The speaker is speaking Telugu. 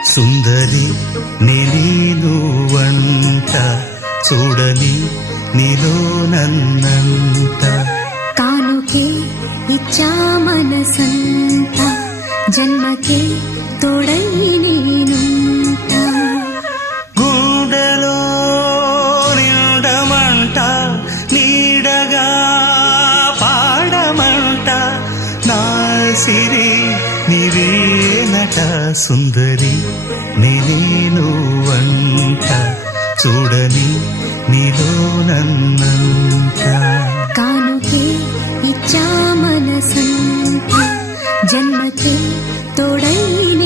సుందరి నేను వంట చూడని నీలో నన్నంత కానుకే ఇచ్చా మనసంత జన్మకే తోడై నేనుంట గుండెలో నిండమంట నీడగా పాడమంట నా సిరి నీవేనట సుందరి నేను వంట చూడని నీలో నన్నంత కానుకే ఇచ్చా మనసంత జన్మకే తోడై